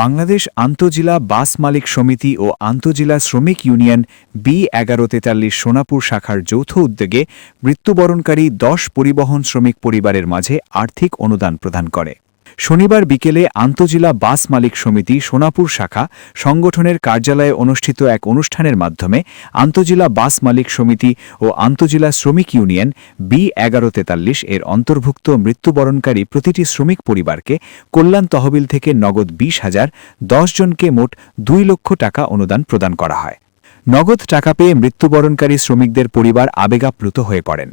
বাংলাদেশ আন্তঃজেলা বাস মালিক সমিতি ও আন্তঃজেলা শ্রমিক union B1143 Sonapur শাখার যৌথ উদ্যোগে মৃত্যুবরণকারী ১০ পরিবহন শ্রমিক পরিবারের মাঝে আর্থিক অনুদান প্রদান করে। শনিবার বিকেলে আন্তঃজেলা বাস মালিক সমিতি সোনাপুর শাখা সংগঠনের কার্যালয়ে অনুষ্ঠিত এক অনুষ্ঠানের মাধ্যমে আন্তঃজেলা বাস মালিক সমিতি ও আন্তঃজেলা শ্রমিক ইউনিয়ন B1143 এর অন্তর্ভুক্ত মৃত্যুবরণকারী প্রতিটি শ্রমিক পরিবারকে কল্যাণ তহবিল থেকে নগদ ২০,০০০, ১০ জনকে মোট ২ লক্ষ টাকা অনুদান প্রদান করা হয়। নগদ টাকা পেয়ে মৃত্যুবরণকারী শ্রমিকদের পরিবার আবেগাপ্লুত হয়ে পড়েন।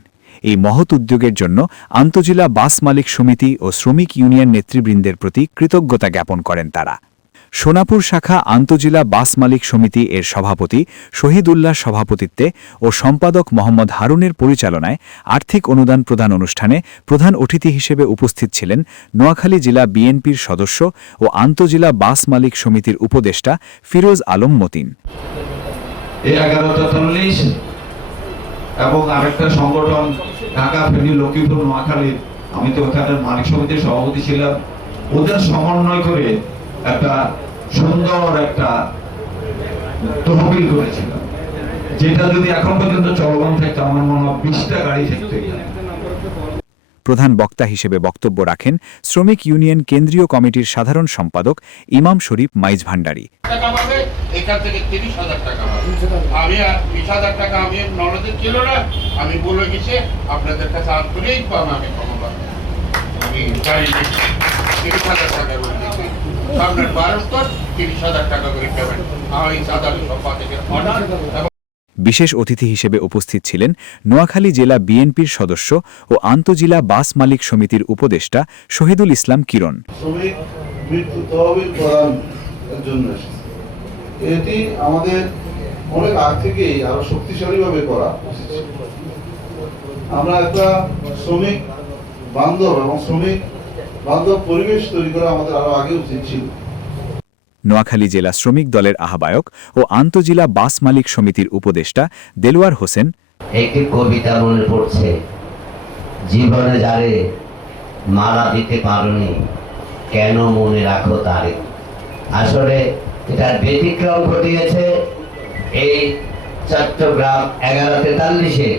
এই মহৎ উদ্যোগের জন্য আন্তঃজেলা বাস মালিক সমিতি ও শ্রমিক ইউনিয়ন নেতৃবৃন্দের প্রতি কৃতজ্ঞতা জ্ঞাপন করেন তারা। সোনাপুর শাখা আন্তঃজেলা বাস মালিক সমিতি এর সভাপতি শহীদুল্লাহ সভাপতিত্বে ও সম্পাদক মোহাম্মদ হারুনের পরিচালনায় আর্থিক অনুদান প্রদান অনুষ্ঠানে প্রধান অতিথি হিসেবে উপস্থিত ছিলেন নোয়াখালী জেলা বিএনপির সদস্য ও আন্তঃজেলা বাস মালিক সমিতির উপদেষ্টা ফিরোজ আলম মতিন। এবং আরেকটা সংগঠন ঢাকা ফেনী লক্ষ্মীপুর নোয়াখালী, আমি তো ওখানে মালিক সমিতির সভাপতি ছিলাম, ওদের সমন্বয় করে একটা সুন্দর একটা তহবিল করেছিলাম, যেটা যদি এখন পর্যন্ত চলমান থাকতো আমার মনে হয় ২০টা গাড়ি থাকতো। প্রধান বক্তা হিসেবে বক্তব্য রাখেন শ্রমিক ইউনিয়ন কেন্দ্রীয় কমিটির সাধারণ সম্পাদক ইমাম শরীফ মাইজ ভান্ডারী। এখান থেকে ৩০,০০০ টাকা আমি ২০,০০০ টাকা আমি নলেজে ছিল না, আমি বলে গেছি আপনাদের কাছে আজ করেই পাবো, আমি আমি গাড়ি ৩০,০০০ টাকা করে দিচ্ছি, আপনার ৩০,০০০ টাকা করে পেমেন্ট আমার এই সাধারণ সম্পাদকের অর্ডার। বিশেষ অতিথি হিসেবে উপস্থিত ছিলেন নোয়াখালী জেলা বিএনপির সদস্য ও আন্তঃজেলা বাস মালিক সমিতির উপদেষ্টা শহীদুল ইসলাম কিরণ। শ্রমিক মৃত্যু তহবিল প্রদানের জন্য এটি আমাদের অনেক আগ থেকেই আরো শক্তিশালীভাবে করা উচিত। আমরা একটা শ্রমিক বান্ধব এবং শ্রমিক বান্ধব পরিবেশ তৈরি করা আমাদের আরো আগে উচিত ছিল। নোয়াখালী জেলা শ্রমিক দলের আহ্বায়ক ও আন্তঃজেলা বাস মালিক সমিতির উপদেষ্টা দেলোয়ার হোসেন। একটি কবিতা মনে পড়ছে, জীবনে যারে মারা দিতে পারোনি কেন মনে রাখো তারে। আসলে এটার ব্যতিক্রম ঘটিয়েছে এই চট্টগ্রাম 1143-এ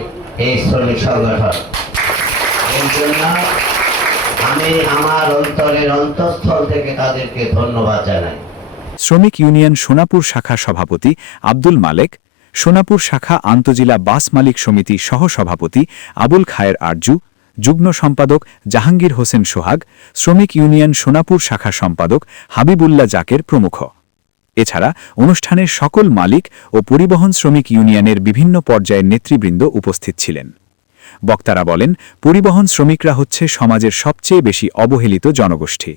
এই শ্রমিক সংগঠন। এর জন্য আমি আমার অন্তরের অন্তঃস্থল থেকে তাদেরকে ধন্যবাদ জানাই। শ্রমিক ইউনিয়ন সোনাপুর শাখা সভাপতি আব্দুল মালেক, সোনাপুর শাখা আন্তঃজেলা বাস মালিক সমিতি সহ সভাপতি আবুল খায়ের আরজু, যুগ্ম সম্পাদক জাহাঙ্গীর হোসেন সোহাগ, শ্রমিক ইউনিয়ন সোনাপুর শাখা সম্পাদক হাবিবুল্লাহ জাকের প্রমুখ। এছাড়া অনুষ্ঠানের সকল মালিক ও পরিবহন শ্রমিক ইউনিয়নের বিভিন্ন পর্যায়ের নেতৃবৃন্দ উপস্থিত ছিলেন। বক্তারা বলেন, পরিবহন শ্রমিকরা হচ্ছে সমাজের সবচেয়ে বেশি অবহেলিত জনগোষ্ঠী।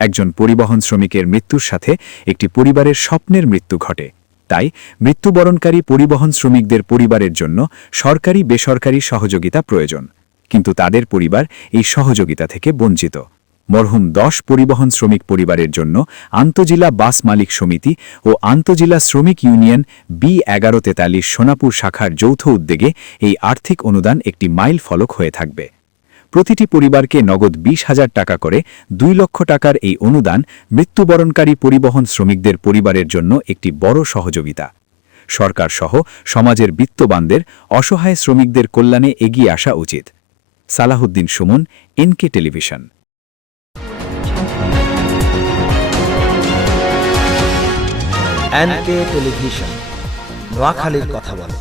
একজন পরিবহন শ্রমিকের মৃত্যুর সাথে একটি পরিবারের স্বপ্নের মৃত্যু ঘটে। তাই মৃত্যুবরণকারী পরিবহন শ্রমিকদের পরিবারের জন্য সরকারি বেসরকারি সহযোগিতা প্রয়োজন, কিন্তু তাদের পরিবার এই সহযোগিতা থেকে বঞ্চিত। মরহুম ১০ পরিবহন শ্রমিক পরিবারের জন্য আন্তঃজেলা বাস মালিক সমিতি ও আন্তঃজেলা শ্রমিক ইউনিয়ন B1143 সোনাপুর শাখার যৌথ উদ্যোগে এই আর্থিক অনুদান একটি মাইল ফলক হয়ে থাকবে। প্রতিটি পরিবারকে নগদ ২০,০০০ টাকা করে ২ লক্ষ টাকার এই অনুদান মৃত্যুবরণকারী পরিবহন শ্রমিকদের পরিবারের জন্য একটি বড় সহযোগিতা। সরকার সহ সমাজের বিত্তবানদের অসহায় শ্রমিকদের কল্যাণে এগিয়ে আসা উচিত। Salahuddin Suman, NK television. NK television, নোয়াখালীর কথা বলে।